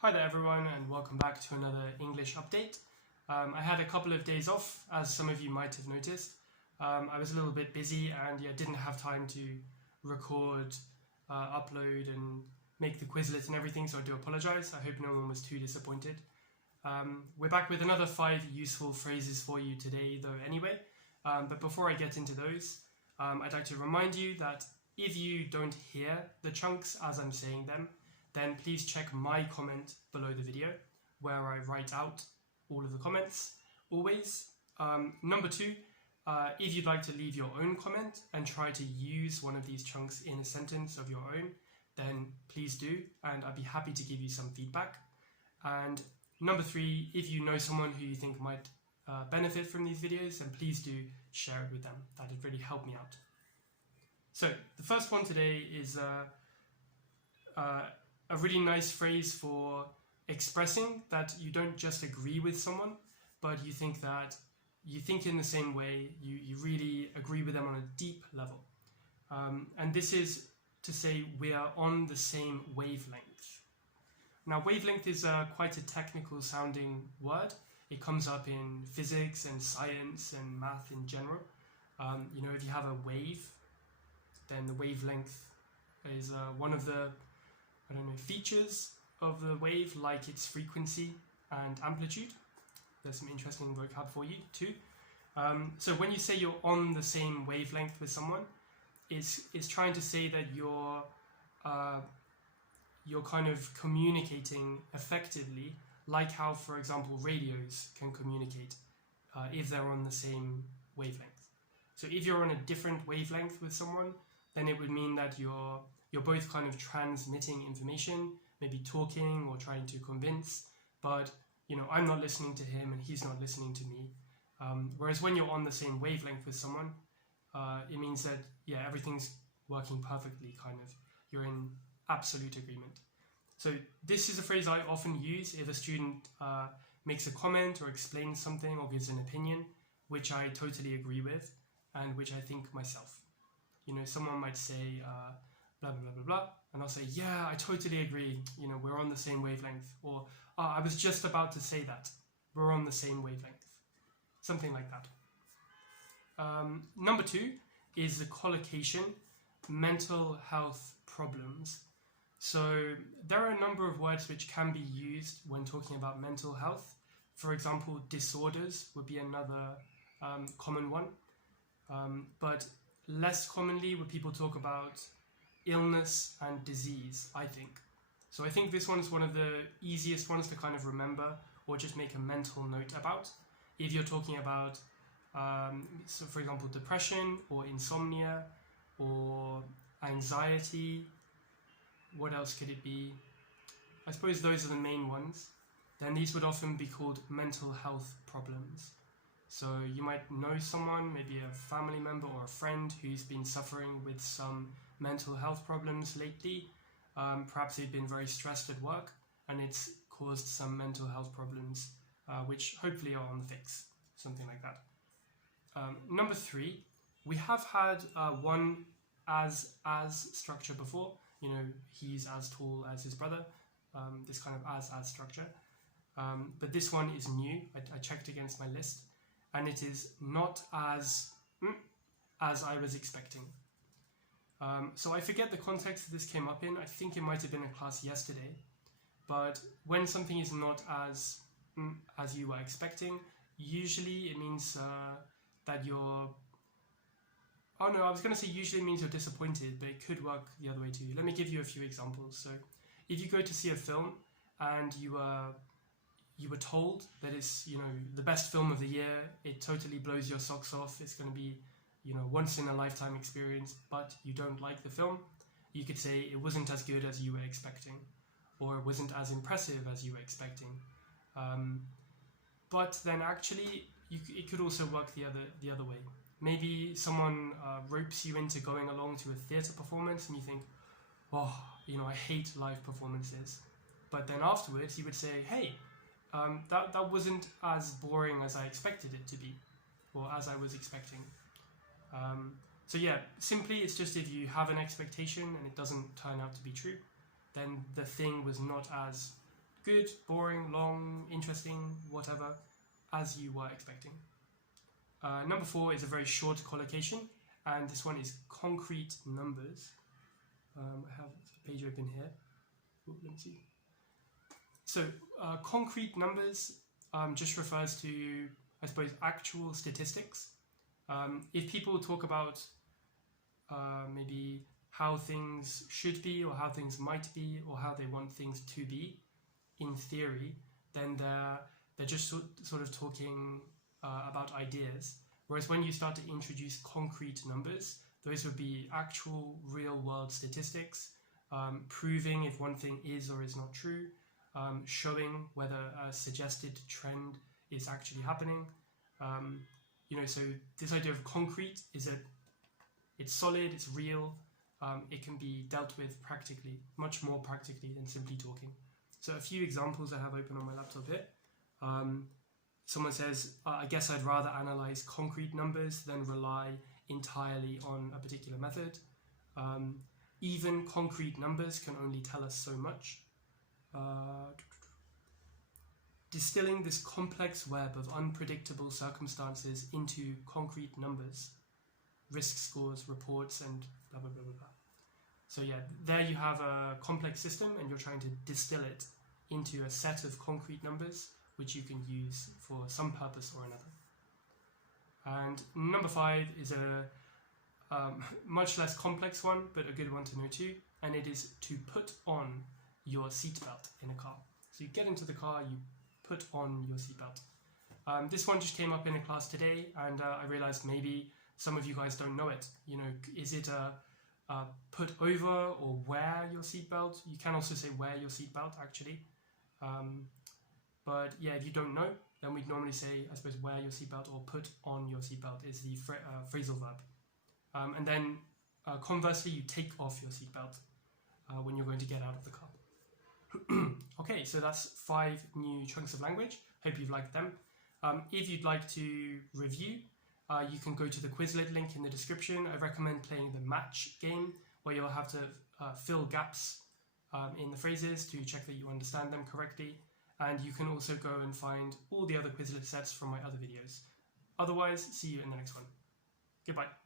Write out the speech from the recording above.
Hi there everyone and welcome back to another English update. I had a couple of days off, as some of you might have noticed. I was a little bit busy and didn't have time to record, upload and make the Quizlet and everything, so I do apologise. I hope no one was too disappointed. We're back with another 5 useful phrases for you today though anyway. But before I get into those, I'd like to remind you that if you don't hear the chunks as I'm saying them, then please check my comment below the video where I write out all of the comments, always. Number 2, if you'd like to leave your own comment and try to use one of these chunks in a sentence of your own, then please do, and I'd be happy to give you some feedback. And number 3, if you know someone who you think might benefit from these videos, then please do share it with them. That'd really help me out. So the first one today is a really nice phrase for expressing that you don't just agree with someone, but you think in the same way, you really agree with them on a deep level. And this is to say we are on the same wavelength. Now, wavelength is quite a technical sounding word. It comes up in physics and science and math in general. If you have a wave, then the wavelength is one of the features of the wave, like its frequency and amplitude. There's some interesting vocab for you too. So when you say you're on the same wavelength with someone, it's trying to say that you're kind of communicating effectively, like how, for example, radios can communicate if they're on the same wavelength. So if you're on a different wavelength with someone, then it would mean that you're both kind of transmitting information, maybe talking or trying to convince, but I'm not listening to him and he's not listening to me. Whereas when you're on the same wavelength with someone, it means that everything's working perfectly, kind of. You're in absolute agreement. So this is a phrase I often use if a student makes a comment or explains something or gives an opinion which I totally agree with and which I think myself. Someone might say blah blah blah blah, and I'll say, yeah, I totally agree, we're on the same wavelength, or I was just about to say that, we're on the same wavelength, something like that. Number 2 is the collocation mental health problems. So there are a number of words which can be used when talking about mental health. For example, disorders would be another common one, but less commonly would people talk about illness and disease, I think. So I think this one is one of the easiest ones to kind of remember or just make a mental note about. If you're talking about, so for example, depression or insomnia or anxiety, what else could it be? I suppose those are the main ones. Then these would often be called mental health problems. So you might know someone, maybe a family member or a friend who's been suffering with some mental health problems lately. Perhaps they've been very stressed at work and it's caused some mental health problems, which hopefully are on the fix, something like that. Number 3, we have had one as structure before. He's as tall as his brother, this kind of as structure. But this one is new. I checked against my list, and it is not as I was expecting. So I forget the context this came up in. I think it might have been a class yesterday. But when something is not as you were expecting, usually it means that you're... Oh no, I was going to say usually means you're disappointed, but it could work the other way too. Let me give you a few examples. So if you go to see a film and you were told that it's the best film of the year, it totally blows your socks off, it's going to be once in a lifetime experience, but you don't like the film, you could say it wasn't as good as you were expecting, or it wasn't as impressive as you were expecting. But then actually it could also work the other way. Maybe someone ropes you into going along to a theatre performance and you think, oh, I hate live performances. But then afterwards you would say, hey, that wasn't as boring as I expected it to be, or as I was expecting. So simply it's just if you have an expectation and it doesn't turn out to be true, then the thing was not as good, boring, long, interesting, whatever, as you were expecting. Number 4 is a very short collocation, and this one is concrete numbers. I have a page open here. Ooh, let me see. So concrete numbers just refers to, I suppose, actual statistics. If people talk about maybe how things should be, or how things might be, or how they want things to be, in theory, then they're just sort of talking about ideas. Whereas when you start to introduce concrete numbers, those would be actual real-world statistics, proving if one thing is or is not true, showing whether a suggested trend is actually happening. So this idea of concrete is that it's solid, it's real, it can be dealt with practically, much more practically than simply talking. So a few examples I have open on my laptop here. Someone says, I guess I'd rather analyze concrete numbers than rely entirely on a particular method. Even concrete numbers can only tell us so much. Distilling this complex web of unpredictable circumstances into concrete numbers, risk scores, reports, and blah, blah, blah, blah, blah. So yeah, there you have a complex system, and you're trying to distill it into a set of concrete numbers which you can use for some purpose or another. And number 5 is a much less complex one, but a good one to know too, and it is to put on your seatbelt in a car. So you get into the car, you put on your seatbelt. This one just came up in a class today, and I realized maybe some of you guys don't know it. Is it a put over or wear your seatbelt? You can also say wear your seatbelt, actually. But yeah, if you don't know, then we'd normally say, I suppose, wear your seatbelt or put on your seatbelt is the phrasal verb. And then conversely, you take off your seatbelt when you're going to get out of the car. Okay, so that's 5 new chunks of language. Hope you've liked them. If you'd like to review, you can go to the Quizlet link in the description. I recommend playing the match game, where you'll have to fill gaps in the phrases to check that you understand them correctly. And you can also go and find all the other Quizlet sets from my other videos. Otherwise, see you in the next one. Goodbye.